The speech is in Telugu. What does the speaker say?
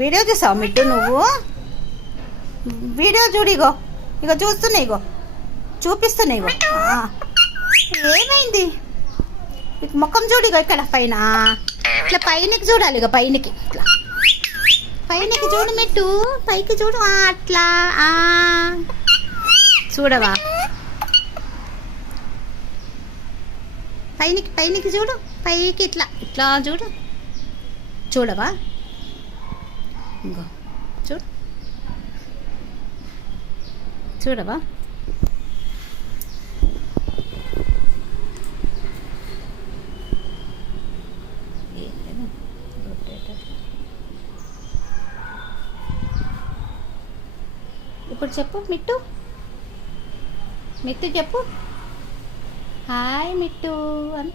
వీడియో చూసావు మిట్టు నువ్వు? వీడియో చూడు. ఇగో ఇగో చూస్తున్నా, ఇగో చూపిస్తున్నా. ఇగో ఏమైంది? ముఖం చూడు. ఇగో ఇక్కడ పైన ఇట్లా పైనకి చూడాలి. ఇక పైనకి ఇట్లా పైనకి చూడు మిట్టు, పైకి చూడు. అట్లా చూడవా? పైనకి చూడు, పైకి ఇట్లా ఇట్లా చూడు. చూడవా? ఇంకో చూడు, చూడవా? ఇప్పుడు చెప్పు మిట్టు, మిట్టు చెప్పు హాయ్ మిట్టు అని.